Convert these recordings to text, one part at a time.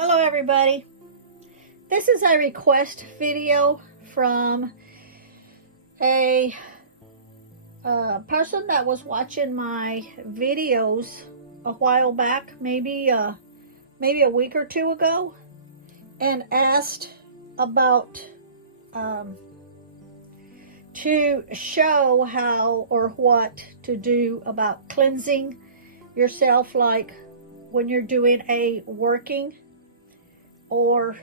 Hello everybody. This is a request video from a person that was watching my videos a while back, maybe a week or two ago, and asked about to show how or what to do about cleansing yourself, like when you're doing a working, or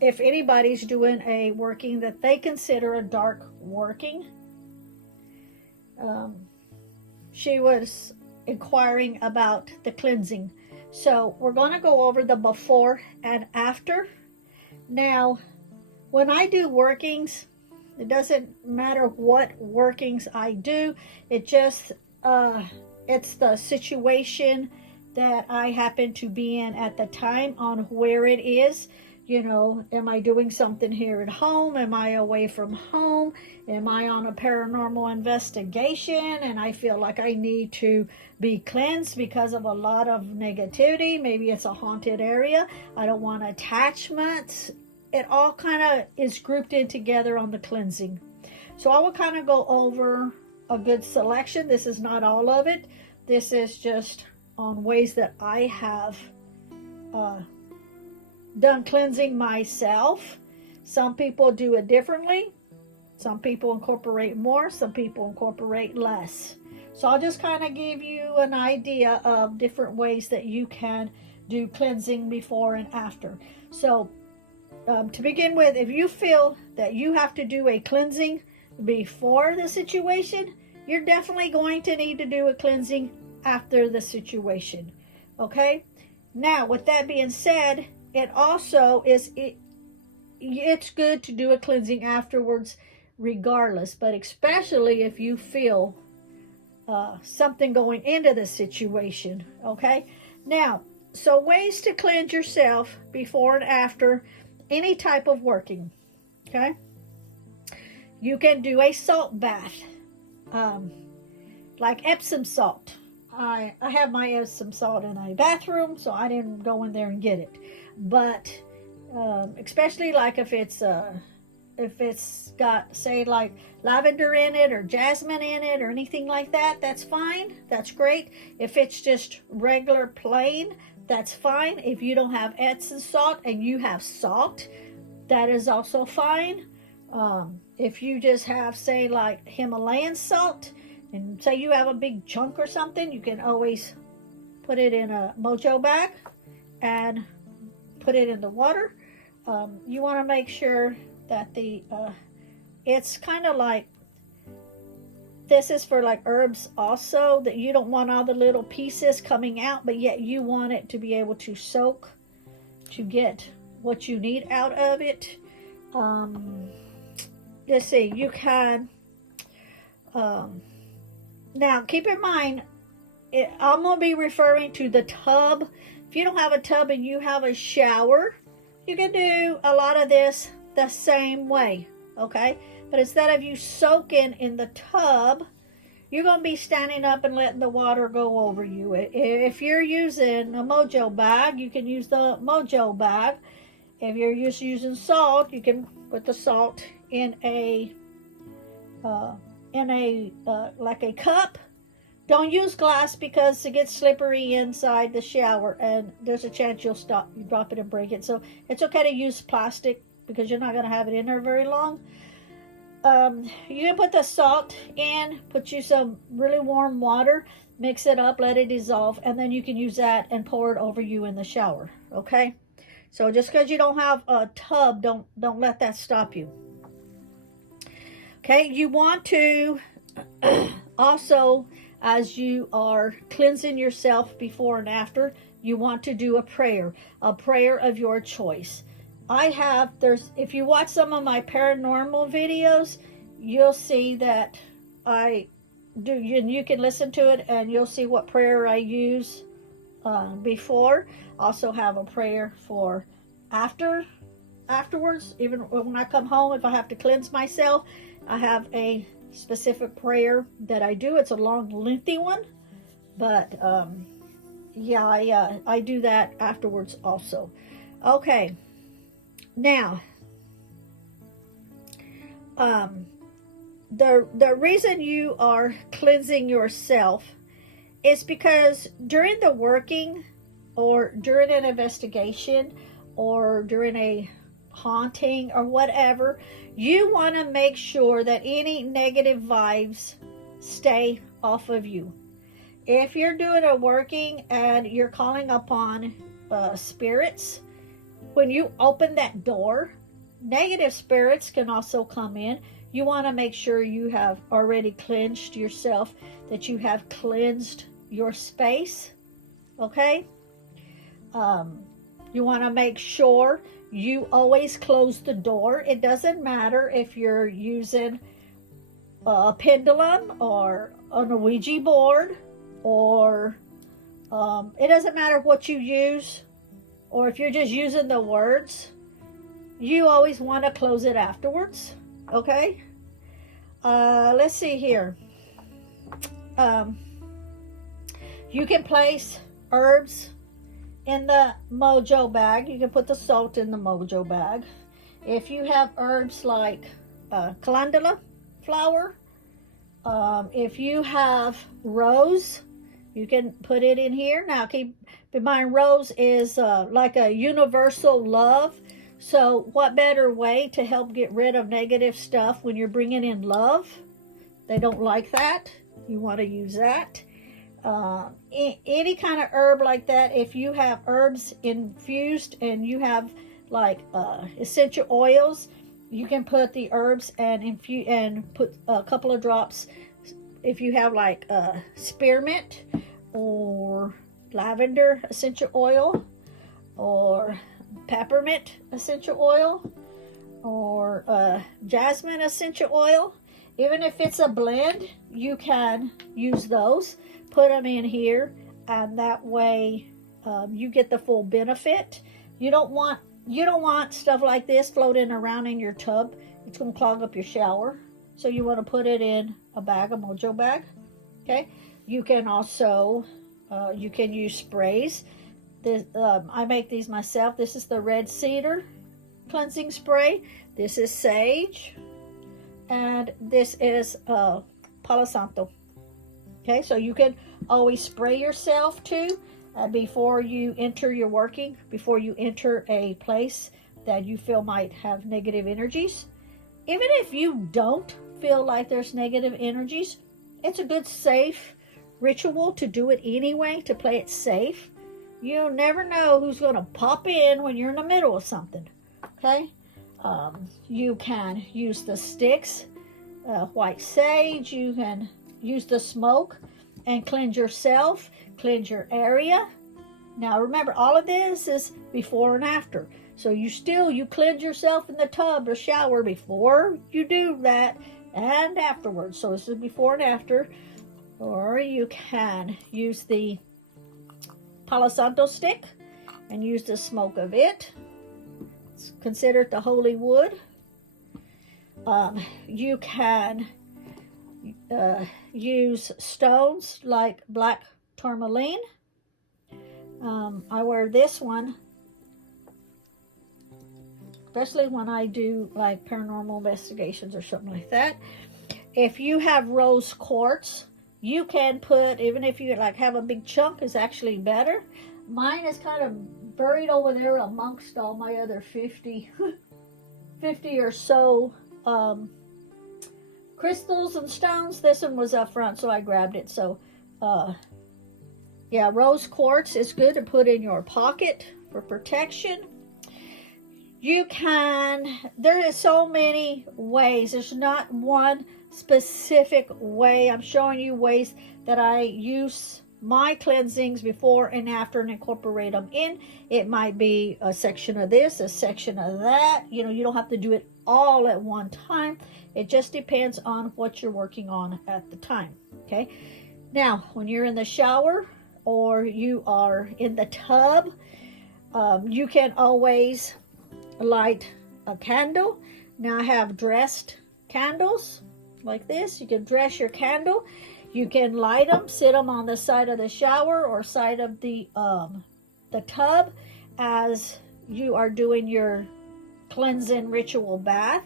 if anybody's doing a working that they consider a dark working. She was inquiring about the cleansing. So we're going to go over the before and after. Now, when I do workings, it doesn't matter what workings I do. It just, it's the situation that I happen to be in at the time on where it is. You know, am I doing something here at home? Am I away from home? Am I on a paranormal investigation and I feel like I need to be cleansed because of a lot of negativity? Maybe it's a haunted area. I don't want attachments. It all kind of is grouped in together on the cleansing. So I will kind of go over a good selection. This is not all of it. This is just on ways that I have done cleansing myself. Some people do it differently. Some people incorporate more. Some people incorporate less. So I'll just kind of give you an idea of different ways that you can do cleansing before and after. So to begin with, if you feel that you have to do a cleansing before the situation, you're definitely going to need to do a cleansing after the situation. Okay? Now, with that being said, it also is, it's good to do a cleansing afterwards regardless, but especially if you feel something going into the situation. Okay? Now, so ways to cleanse yourself before and after any type of working. Okay? You can do a salt bath, like Epsom salt. I have my Epsom salt in a bathroom, so I didn't go in there and get it. But especially like if it's got, say, like lavender in it or jasmine in it or anything like that, that's fine. That's great. If it's just regular plain, that's fine. If you don't have Epsom salt and you have salt, that is also fine. If you just have, say, like Himalayan salt, and say you have a big chunk or something, you can always put it in a mojo bag and put it in the water. You want to make sure that it's kind of like, this is for like herbs also, that you don't want all the little pieces coming out, but yet you want it to be able to soak to get what you need out of it. Let's see, you can, now keep in mind, I'm going to be referring to the tub. If you don't have a tub and you have a shower, you can do a lot of this the same way, okay? But instead of you soaking in the tub, you're going to be standing up and letting the water go over you. If you're using a mojo bag, you can use the mojo bag. If you're just using salt, you can put the salt in a like a cup. Don't use glass because it gets slippery inside the shower and there's a chance you drop it and break it. So it's okay to use plastic because you're not going to have it in there very long. You can put the salt in, put you some really warm water, mix it up, let it dissolve, and then you can use that and pour it over you in the shower. Okay? So just because you don't have a tub, don't let that stop you. Okay, you want to also, as you are cleansing yourself before and after, you want to do a prayer of your choice. If you watch some of my paranormal videos, you'll see that I do, and you can listen to it and you'll see what prayer I use before. Also have a prayer for afterwards. Even when I come home, if I have to cleanse myself, I have a specific prayer that I do. It's a long, lengthy one, but Yeah, I do that afterwards also. Okay. Now, the reason you are cleansing yourself is because during the working, or during an investigation, or during a haunting or whatever, you want to make sure that any negative vibes stay off of you. If you're doing a working and you're calling upon spirits, when you open that door, negative spirits can also come in. You want to make sure you have already cleansed yourself, that you have cleansed your space, okay? You want to make sure you always close the door. It doesn't matter if you're using a pendulum or an Ouija board, or it doesn't matter what you use, or if you're just using the words, you always want to close it afterwards, okay? Let's see here. You can place herbs in the mojo bag. You can put the salt in the mojo bag. If you have herbs like calendula flower, if you have rose, you can put it in here. Now keep in mind, rose is like a universal love. So what better way to help get rid of negative stuff when you're bringing in love? They don't like that. You want to use that. Any kind of herb like that. If you have herbs infused and you have like essential oils, you can put the herbs and infuse and put a couple of drops. If you have like spearmint or lavender essential oil, or peppermint essential oil, or jasmine essential oil, even if it's a blend, you can use those. Put them in here, and that way you get the full benefit. You don't want stuff like this floating around in your tub. It's going to clog up your shower. So you want to put it in a bag, a mojo bag. Okay. You can also you can use sprays. This I make these myself. This is the red cedar cleansing spray. This is sage, and this is Palo Santo. Okay, so you can always spray yourself too before you enter your working, before you enter a place that you feel might have negative energies. Even if you don't feel like there's negative energies, it's a good safe ritual to do it anyway, to play it safe. You never know who's going to pop in when you're in the middle of something. Okay, you can use the sticks, white sage. You can use the smoke and cleanse yourself, cleanse your area. Now remember, all of this is before and after. So you cleanse yourself in the tub or shower before you do that, and afterwards. So this is before and after. Or you can use the Palo Santo stick and use the smoke of it. It's considered the holy wood. You can use stones like black tourmaline. I wear this one especially when I do like paranormal investigations or something like that. If you have rose quartz, you can put, even if you like have a big chunk, is actually better. Mine is kind of buried over there amongst all my other 50 or so crystals and stones. This one was up front, so I grabbed it. So yeah, rose quartz is good to put in your pocket for protection. You can, there is so many ways. There's not one specific way. I'm showing you ways that I use my cleansings before and after and incorporate them in. It might be a section of this, a section of that. You know, you don't have to do it all at one time. It just depends on what you're working on at the time. Okay. Now, when you're in the shower or you are in the tub, you can always light a candle. Now I have dressed candles like this. You can dress your candle. You can light them, sit them on the side of the shower or side of the tub as you are doing your cleansing ritual bath.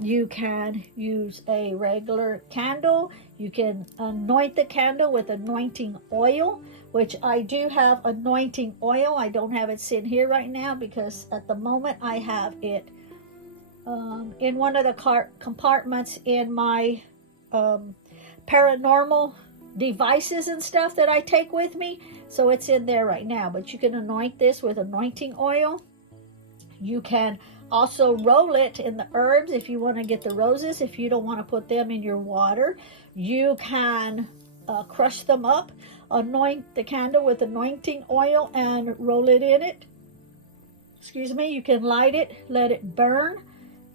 You can use a regular candle. You can anoint the candle with anointing oil, which I do have anointing oil. I don't have it sitting here right now because at the moment I have it in one of the compartments in my paranormal devices and stuff that I take with me. So it's in there right now. But you can anoint this with anointing oil. You can also roll it in the herbs if you want to get the roses. If you don't want to put them in your water, you can crush them up, anoint the candle with anointing oil and roll it in it. Excuse me. You can light it, let it burn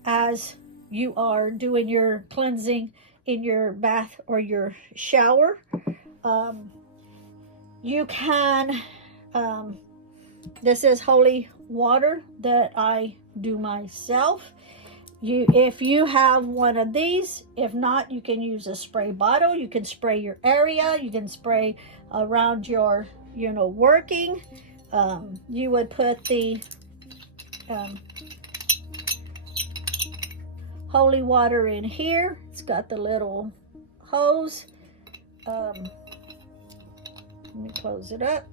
as you are doing your cleansing in your bath or your shower. You can, this is holy water that I do myself. If you have one of these, if not, you can use a spray bottle. You can spray your area. You can spray around your, working. You would put the holy water in here. It's got the little hose. Let me close it up.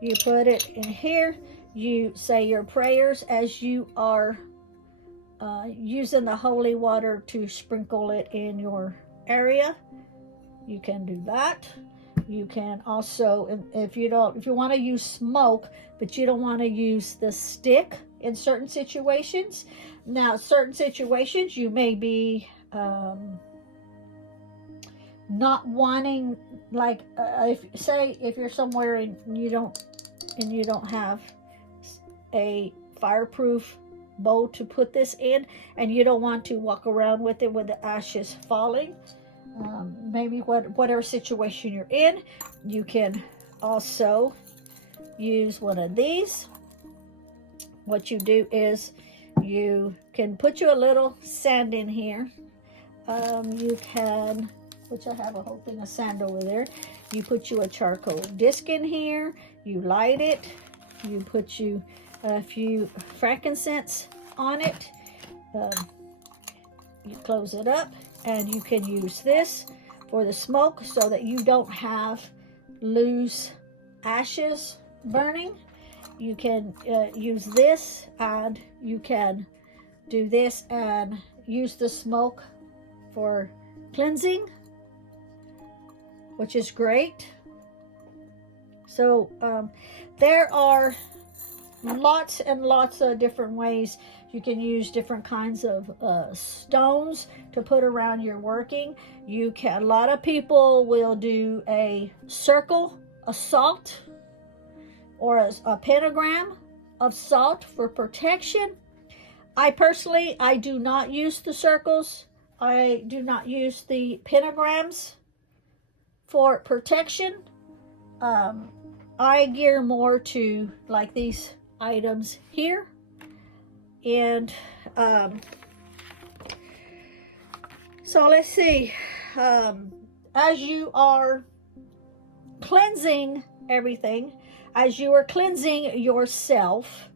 You put it in here. You say your prayers as you are using the holy water to sprinkle it in your area. You can do that. You can also, if you want to use smoke, but you don't want to use the stick in certain situations. Now, certain situations you may be not wanting, like if you're somewhere and you don't have a fireproof bowl to put this in, and you don't want to walk around with it with the ashes falling. Maybe whatever situation you're in, you can also use one of these. What you do is you can put you a little sand in here. You can, which I have a whole thing of sand over there. You put you a charcoal disc in here. You light it. You put you a few frankincense on it. You close it up, and you can use this for the smoke so that you don't have loose ashes burning. You can use this, and you can do this and use the smoke for cleansing, which is great. So there are lots and lots of different ways. You can use different kinds of stones to put around your working. A lot of people will do a circle of salt or a pentagram of salt for protection. I personally do not use the circles. I do not use the pentagrams for protection. I gear more to like these items here. And so let's see, as you are cleansing everything, as you are cleansing yourself,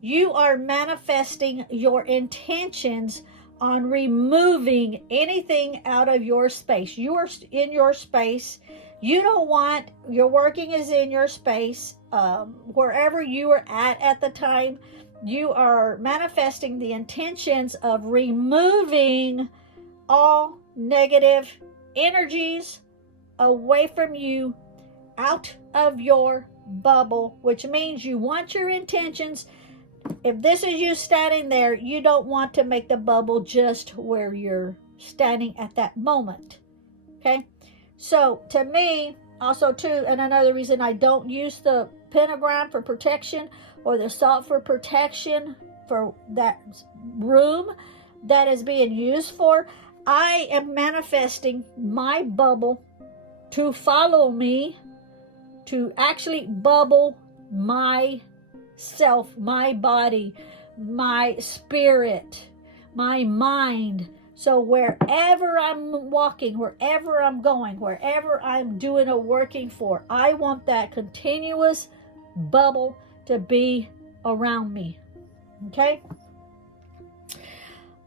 you are manifesting your intentions on removing anything out of your space. You are in your space. You don't want, your working is in your space, wherever you are at the time. You are manifesting the intentions of removing all negative energies away from you, out of your bubble, which means you want your intentions. If this is you standing there, you don't want to make the bubble just where you're standing at that moment. Okay? So to me, also too, and another reason I don't use the pentagram for protection or the salt for protection for that room that is being used for, I am manifesting my bubble to follow me, to actually bubble myself, my body, my spirit, my mind, So wherever I'm walking, wherever I'm going, wherever I'm doing a working for, I want that continuous bubble to be around me. Okay?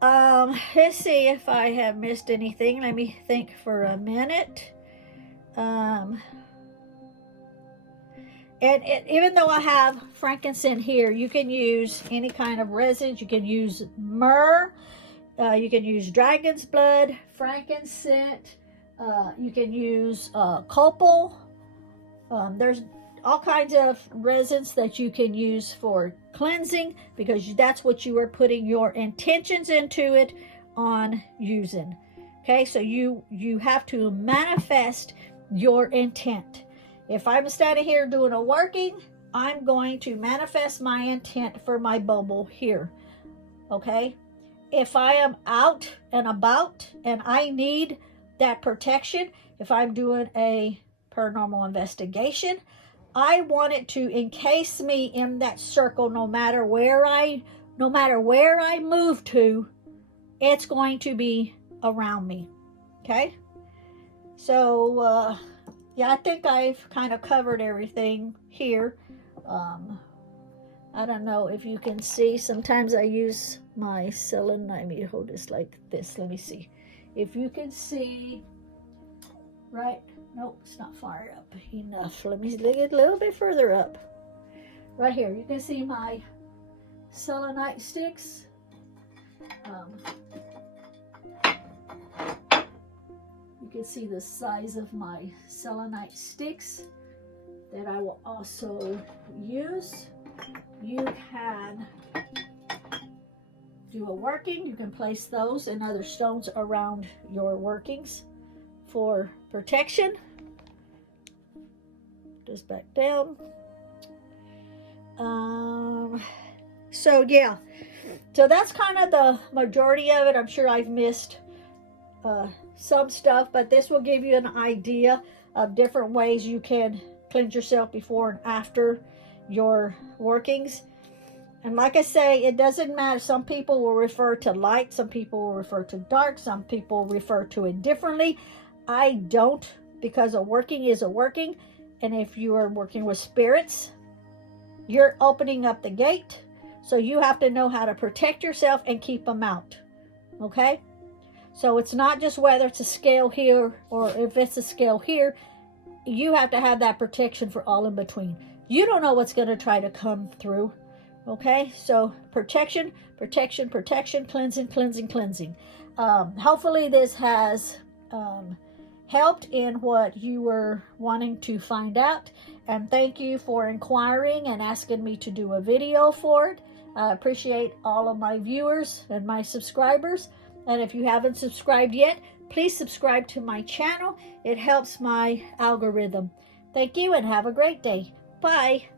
Let's see if I have missed anything. Let me think for a minute. And even though I have frankincense here, you can use any kind of resins. You can use myrrh. You can use dragon's blood, frankincense. You can use copal. There's all kinds of resins that you can use for cleansing, because that's what you are putting your intentions into it on using. Okay, so you have to manifest your intent. If I'm standing here doing a working, I'm going to manifest my intent for my bubble here. Okay, if I am out and about and I need that protection, if I'm doing a paranormal investigation, I want it to encase me in that circle. No matter where I move to, it's going to be around me. Okay, so yeah, I think I've kind of covered everything here. I don't know if you can see. Sometimes I use my selenite. Let me hold this like this. Let me see if you can see. Right? Nope, it's not far up enough. Let me look a little bit further up. Right here, you can see my selenite sticks. You can see the size of my selenite sticks that I will also use. You can do a working. You can place those and other stones around your workings for protection. Just back down. So yeah, so that's kind of the majority of it. I'm sure I've missed some stuff, but this will give you an idea of different ways you can cleanse yourself before and after your workings. And like I say, it doesn't matter. Some people will refer to light, some people will refer to dark, some people refer to it differently. I don't, because a working is a working. And if you are working with spirits, you're opening up the gate. So you have to know how to protect yourself and keep them out. Okay? So it's not just whether it's a scale here or if it's a scale here. You have to have that protection for all in between. You don't know what's going to try to come through. Okay? So protection, protection, protection, cleansing, cleansing, cleansing. Hopefully this has helped in what you were wanting to find out. And thank you for inquiring and asking me to do a video for it. I appreciate all of my viewers and my subscribers. And if you haven't subscribed yet, please subscribe to my channel. It helps my algorithm. Thank you and have a great day. Bye.